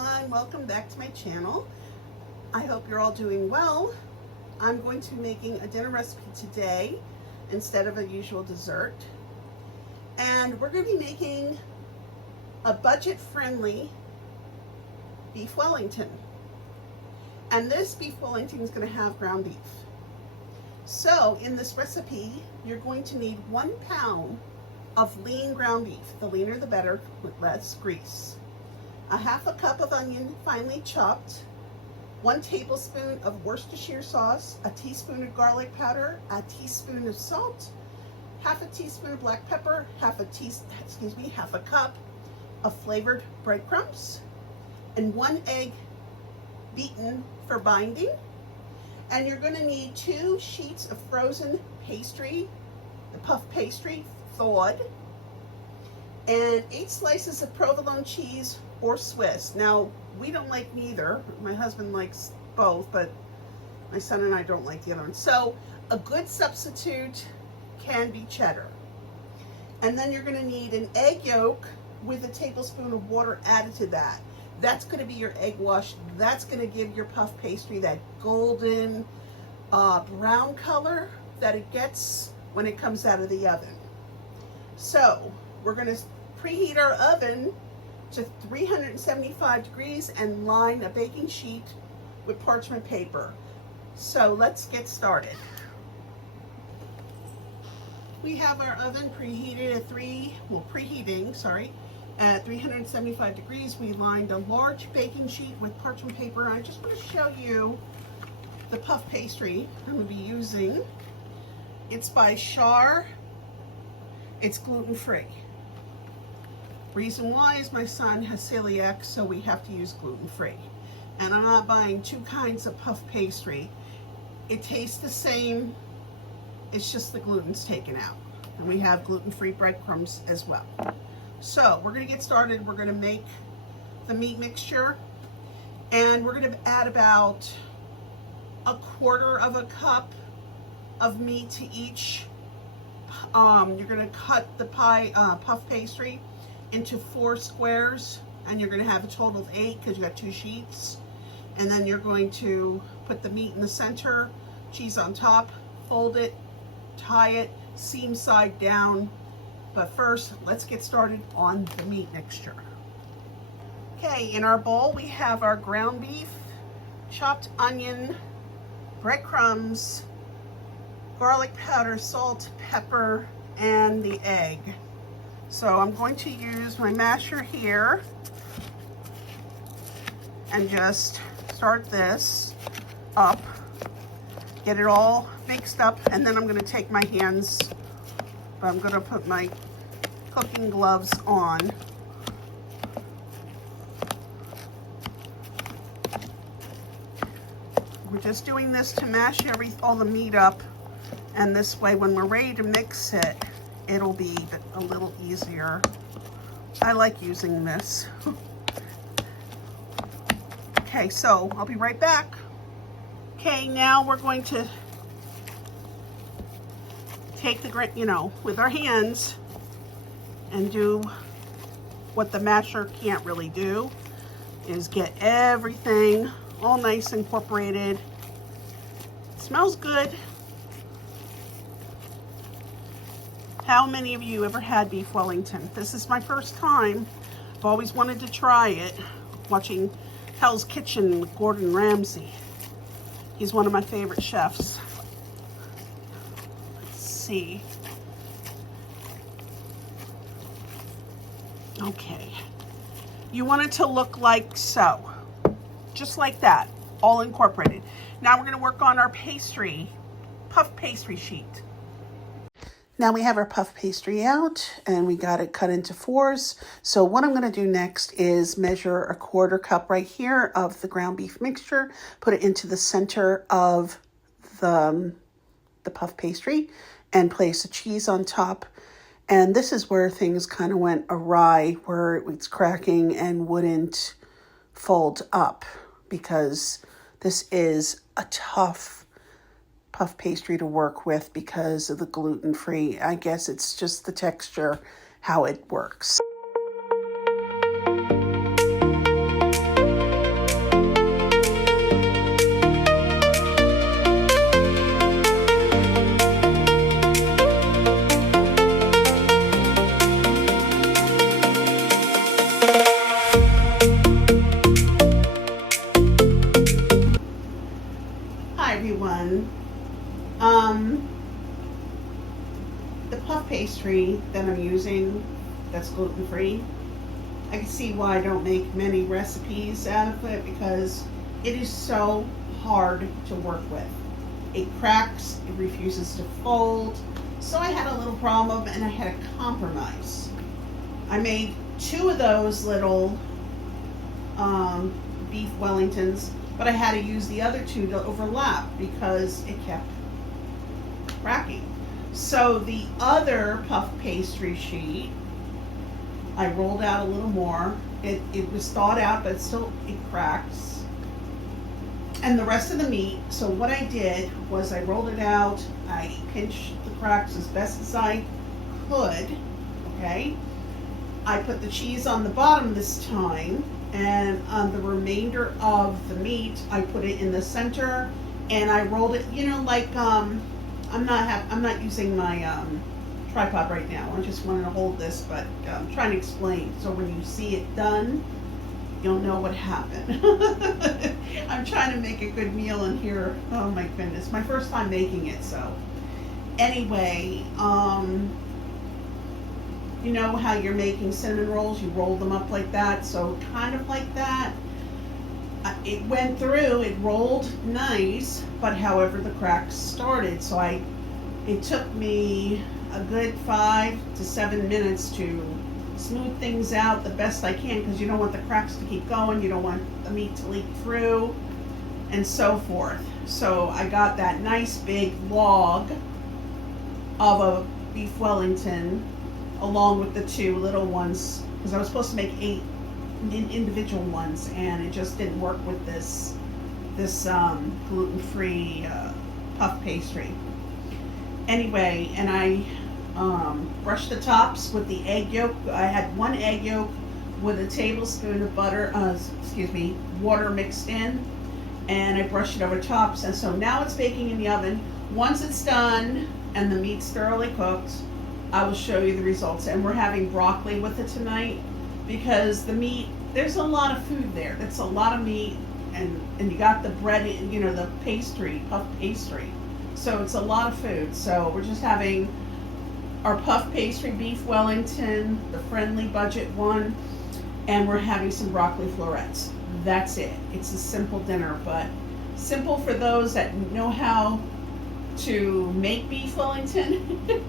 everyone, welcome back to my channel. I hope you're all doing well. I'm going to be making a dinner recipe today instead of a usual dessert. And we're going to be making a budget-friendly Beef Wellington. And this Beef Wellington is going to have ground beef. So in this recipe, you're going to need 1 pound of lean ground beef. The leaner the better, with less grease. A half a cup of onion finely chopped, 1 tablespoon of Worcestershire sauce, a teaspoon of garlic powder, a teaspoon of salt, half a teaspoon of black pepper, half a cup of flavored breadcrumbs, and 1 egg beaten for binding. And you're going to need 2 sheets of frozen pastry, the puff pastry, thawed, and 8 slices of provolone cheese or Swiss. Now, we don't like neither. My husband likes both, but my son and I don't like the other one. So a good substitute can be cheddar. And then you're going to need an egg yolk with a tablespoon of water added to that. That's going to be your egg wash. That's going to give your puff pastry that golden brown color that it gets when it comes out of the oven. So we're going to preheat our oven to 375 degrees and line a baking sheet with parchment paper. So let's get started. We have our oven preheated at at 375 degrees. We lined a large baking sheet with parchment paper. I just want to show you the puff pastry I'm going to be using. It's by Char. It's gluten-free. Reason why is my son has celiac, so we have to use gluten-free. And I'm not buying 2 kinds of puff pastry. It tastes the same, it's just the gluten's taken out. And we have gluten-free breadcrumbs as well. So we're going to get started. We're going to make the meat mixture, and we're going to add about 1/4 cup of meat to each. You're going to cut the puff pastry into 4 squares, and you're going to have a total of 8 because you got 2 sheets. And then you're going to put the meat in the center, cheese on top, fold it, tie it, seam side down. But first, let's get started on the meat mixture. Okay, in our bowl we have our ground beef, chopped onion, breadcrumbs, garlic powder, salt, pepper, and the egg. So I'm going to use my masher here and just start this up, get it all mixed up, and then I'm going to take my hands, but I'm going to put my cooking gloves on. We're just doing this to mash all the meat up, and this way when we're ready to mix it, it'll be a little easier. I like using this. Okay, so I'll be right back. Okay, now we're going to take the with our hands and do what the masher can't really do, is get everything all nice incorporated. It smells good. How many of you ever had Beef Wellington? This is my first time. I've always wanted to try it, watching Hell's Kitchen with Gordon Ramsay. He's one of my favorite chefs. Let's see. Okay. You want it to look like so. Just like that, all incorporated. Now we're going to work on our pastry, puff pastry sheet. Now we have our puff pastry out, and we got it cut into 4s. So what I'm going to do next is measure 1/4 cup right here of the ground beef mixture, put it into the center of the puff pastry, and place a cheese on top. And this is where things kind of went awry, where it's cracking and wouldn't fold up, because this is a tough puff pastry to work with because of the gluten-free. I guess it's just the texture, how it works. pastry that I'm using that's gluten-free. I can see why I don't make many recipes out of it, because it is so hard to work with. It cracks, it refuses to fold. So I had a little problem and I had to compromise. I made 2 of those little Beef Wellingtons, but I had to use the other 2 to overlap because it kept cracking. So the other puff pastry sheet, I rolled out a little more. It was thawed out, but still it cracks. And the rest of the meat, so what I did was I rolled it out, I pinched the cracks as best as I could, okay? I put the cheese on the bottom this time, and on the remainder of the meat, I put it in the center, and I rolled it, you know, like, I'm not using my tripod right now. I just wanted to hold this, but I'm trying to explain. So when you see it done, you'll know what happened. I'm trying to make a good meal in here. Oh my goodness, my first time making it. So anyway, you know how you're making cinnamon rolls, you roll them up like that, so kind of like that. It went through, it rolled nice, but however the cracks started, so it took me a good 5 to 7 minutes to smooth things out the best I can, because you don't want the cracks to keep going, you don't want the meat to leak through, and so forth. So I got that nice big log of a Beef Wellington along with the 2 little ones, because I was supposed to make 8 individual ones, and it just didn't work with this gluten-free puff pastry. Anyway, and I brushed the tops with the egg yolk. I had 1 egg yolk with a tablespoon of water mixed in, and I brushed it over tops. And so now it's baking in the oven. Once it's done and the meat's thoroughly cooked, I will show you the results. And we're having broccoli with it tonight, because the meat, there's a lot of food there. That's a lot of meat, and you got the bread, you know, the pastry, puff pastry. So it's a lot of food. So we're just having our puff pastry Beef Wellington, the friendly budget one, and we're having some broccoli florets. That's it. It's a simple dinner, but simple for those that know how to make Beef Wellington.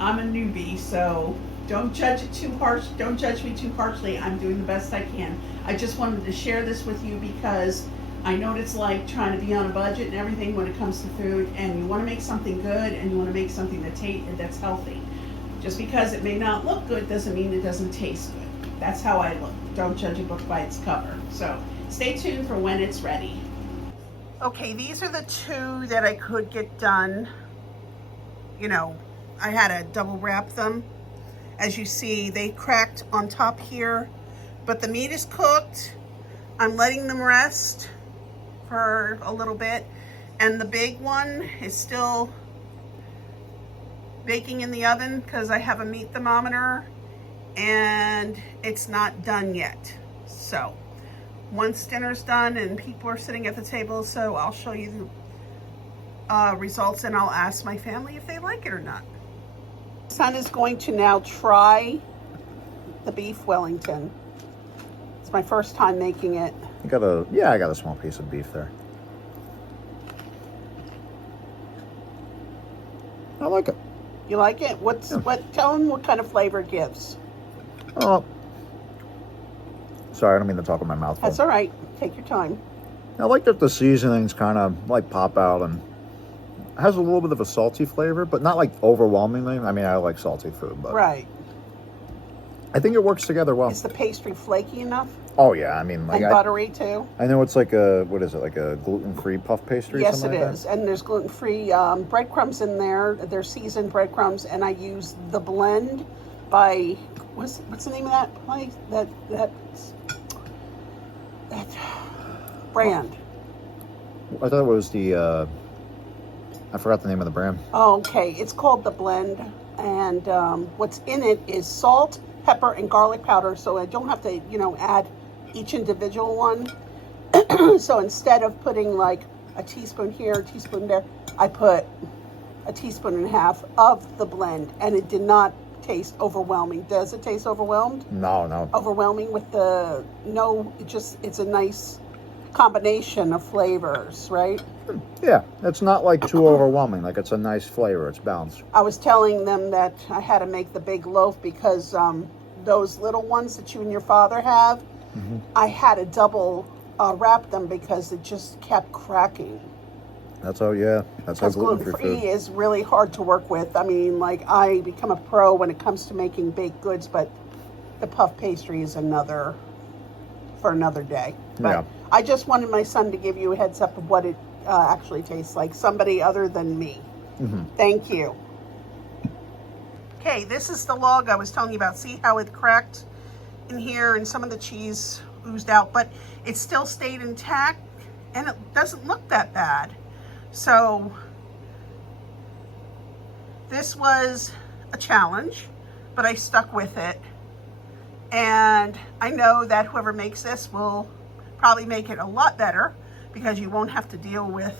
I'm a newbie, so don't judge it too harsh. Don't judge me too harshly. I'm doing the best I can. I just wanted to share this with you because I know what it's like trying to be on a budget and everything when it comes to food, and you want to make something good and you want to make something that's healthy. Just because it may not look good doesn't mean it doesn't taste good. That's how I look. Don't judge a book by its cover. So stay tuned for when it's ready. Okay, these are the 2 that I could get done. You know, I had to double wrap them. As you see, they cracked on top here, but the meat is cooked. I'm letting them rest for a little bit, and the big one is still baking in the oven because I have a meat thermometer and it's not done yet. So once dinner's done and people are sitting at the table, so I'll show you the results, and I'll ask my family if they like it or not. Son is going to now try the Beef Wellington. It's my first time making it. I got a small piece of beef there. I like it. You like it? Tell him what kind of flavor it gives. Oh, sorry, I don't mean to talk with my mouth full. That's all right. Take your time. I like that the seasonings kind of like pop out, and it has a little bit of a salty flavor, but not like overwhelmingly. I mean, I like salty food, but right. I think it works together well. Is the pastry flaky enough? Oh yeah, I mean, like, and buttery too. I know it's like a, what is it, like a gluten-free puff pastry? Yes, it is, and there's gluten-free breadcrumbs in there. They're seasoned breadcrumbs, and I use the blend by what's the name of that place? That brand. I thought it was the. I forgot the name of the brand. Oh, okay. It's called the blend, and what's in it is salt, pepper, and garlic powder, so I don't have to, add each individual one. So instead of putting like a teaspoon here, a teaspoon there, I put a teaspoon and a half of the blend, and it did not taste overwhelming. Does it taste overwhelmed? No. Overwhelming with the, no, it's a nice combination of flavors, right? Yeah, it's not like too overwhelming. Like it's a nice flavor. It's balanced. I was telling them that I had to make the big loaf because those little ones that you and your father have, I had to double wrap them because it just kept cracking. That's how gluten-free Gluten-free food. is really hard to work with. I mean, like, I become a pro when it comes to making baked goods, but the puff pastry is for another day. But Yeah. I just wanted my son to give you a heads up of what it actually tastes like. Somebody other than me. Thank you. Okay, this is the log I was telling you about. See how it cracked in here and some of the cheese oozed out, but it still stayed intact and it doesn't look that bad. So this was a challenge, but I stuck with it. And I know that whoever makes this will probably make it a lot better because you won't have to deal with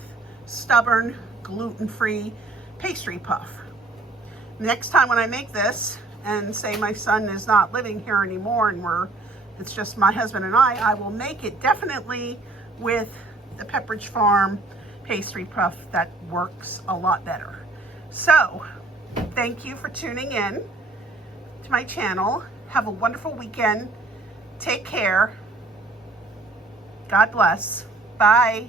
stubborn gluten-free pastry puff. Next time when I make this, and say my son is not living here anymore and it's just my husband and I will make it definitely with the Pepperidge Farm pastry puff that works a lot better. So, thank you for tuning in to my channel. Have a wonderful weekend. Take care. God bless. Bye.